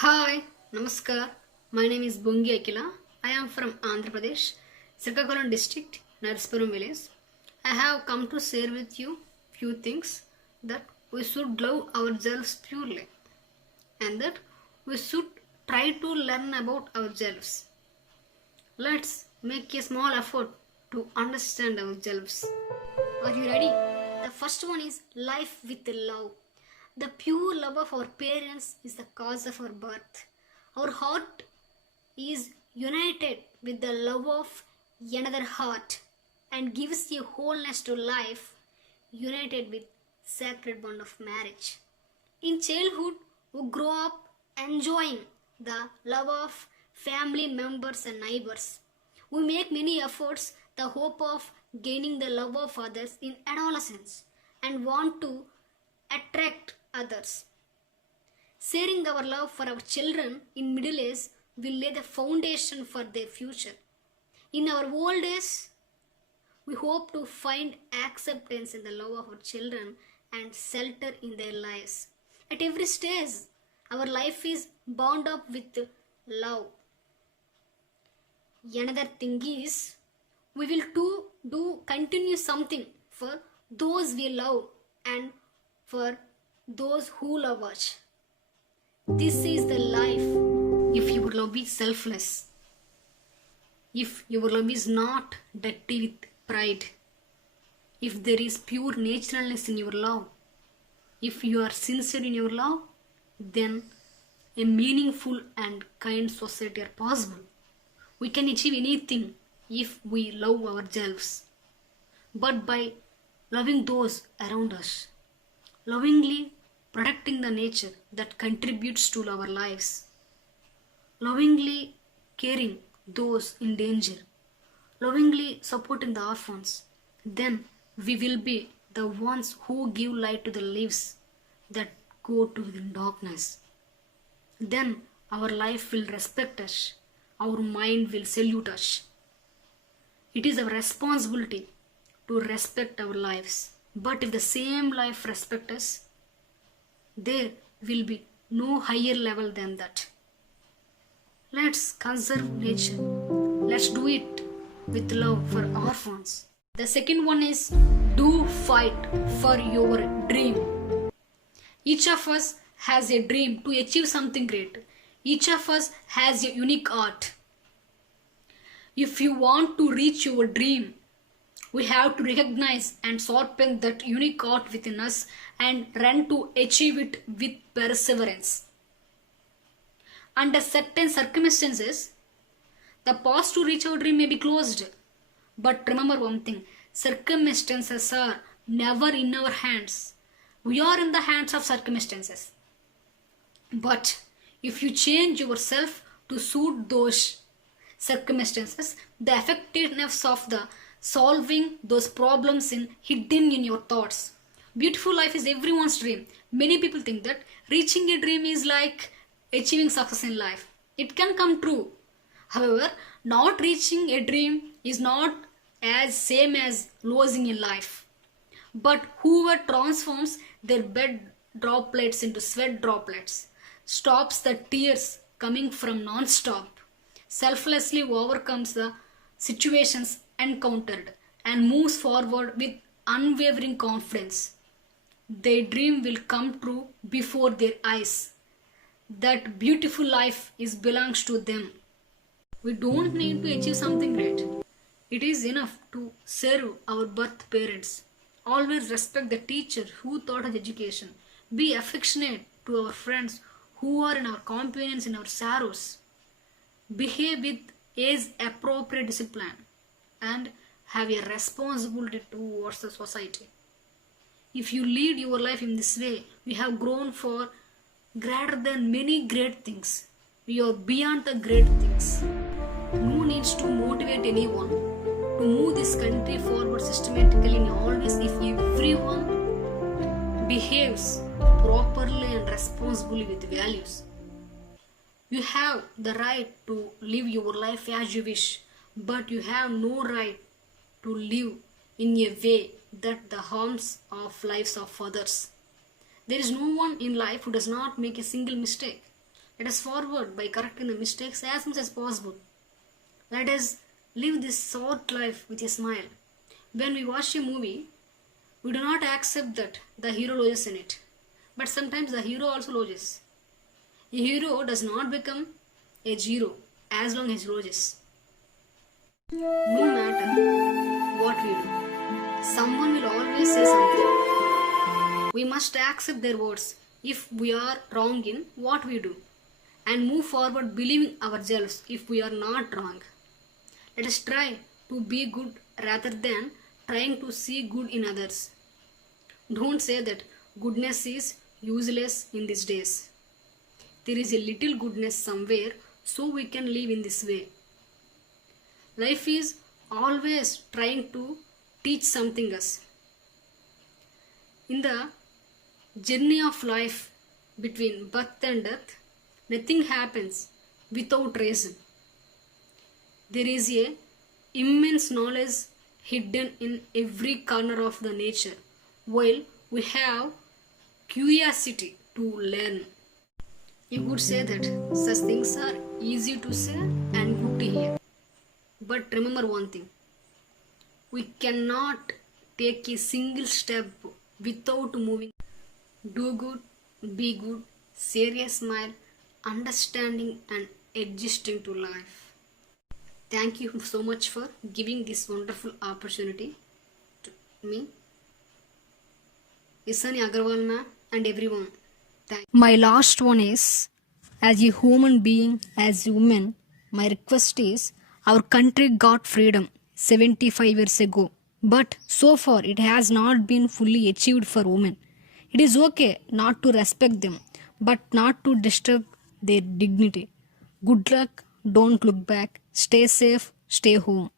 Hi, Namaskar. My name is Bungi Akila. I am from Andhra Pradesh, Srikakulam district, Naraspuram village. I have come to share with you few things that we should love ourselves purely and that we should try to learn about ourselves. Let's make a small effort to understand ourselves. Are you ready? The first one is life with love. The pure love of our parents is the cause of our birth. Our heart is united with the love of another heart and gives a wholeness to life united with sacred bond of marriage. In childhood, we grow up enjoying the love of family members and neighbors. We make many efforts, the hope of gaining the love of others in adolescence and want to attract others. Sharing our love for our children in middle age will lay the foundation for their future. In our old age, we hope to find acceptance in the love of our children and shelter in their lives. At every stage, our life is bound up with love. Another thing is, we will do continue something for those we love and for those who love us. This is the life. If your love is selfless, if your love is not dirty with pride, if there is pure naturalness in your love, if you are sincere in your love, then a meaningful and kind society are possible. We can achieve anything if we love ourselves, but by loving those around us, lovingly protecting the nature that contributes to our lives, lovingly caring those in danger, lovingly supporting the orphans, then we will be the ones who give light to the lives that go to within darkness. Then our life will respect us, our mind will salute us. It is our responsibility to respect our lives. But if the same life respects us, there will be no higher level than that. Let's conserve nature. Let's do it with love for orphans. The second one is do fight for your dream. Each of us has a dream to achieve something great. Each of us has a unique art. If you want to reach your dream, we have to recognize and sharpen that unique art within us and run to achieve it with perseverance. Under certain circumstances, the path to reach our dream may be closed. But remember one thing, circumstances are never in our hands. We are in the hands of circumstances. But if you change yourself to suit those circumstances, the effectiveness of the solving those problems in hidden in your thoughts. Beautiful life is everyone's dream. Many people think that reaching a dream is like achieving success in life. It can come true. However, not reaching a dream is not as same as losing in life. But whoever transforms their bed droplets into sweat droplets, stops the tears coming from non-stop, selflessly overcomes the situations encountered and moves forward with unwavering confidence, their dream will come true before their eyes. That beautiful life belongs to them. We don't need to achieve something great. It is enough to serve our birth parents. Always respect the teacher who taught us education. Be affectionate to our friends who are in our companions in our sorrows. Behave with age-appropriate discipline and have a responsibility towards the society. If you lead your life in this way, we have grown for greater than many great things. We are beyond the great things. No needs to motivate anyone to move this country forward systematically and always if everyone behaves properly and responsibly with values. You have the right to live your life as you wish, but you have no right to live in a way that the harms of lives of others. There is no one in life who does not make a single mistake. Let us forward by correcting the mistakes as much as possible. Let us live this short life with a smile. When we watch a movie, we do not accept that the hero loses in it. But sometimes the hero also loses. A hero does not become a zero as long as he loses. No matter what we do, someone will always say something. We must accept their words if we are wrong in what we do and move forward believing ourselves if we are not wrong. Let us try to be good rather than trying to see good in others. Don't say that goodness is useless in these days. There is a little goodness somewhere, so we can live in this way. Life is always trying to teach something us. In the journey of life between birth and death, nothing happens without reason. There is a immense knowledge hidden in every corner of the nature, while we have curiosity to learn. You could say that such things are easy to say and good to hear. But remember one thing, we cannot take a single step without moving. Do good, be good, share a smile, understanding and adjusting to life. Thank you so much for giving this wonderful opportunity to me, Isani Agarwal ma'am, and everyone. My last one is, as a human being, as a woman, my request is, our country got freedom 75 years ago, but so far it has not been fully achieved for women. It is okay not to respect them, but not to disturb their dignity. Good luck, don't look back, stay safe, stay home.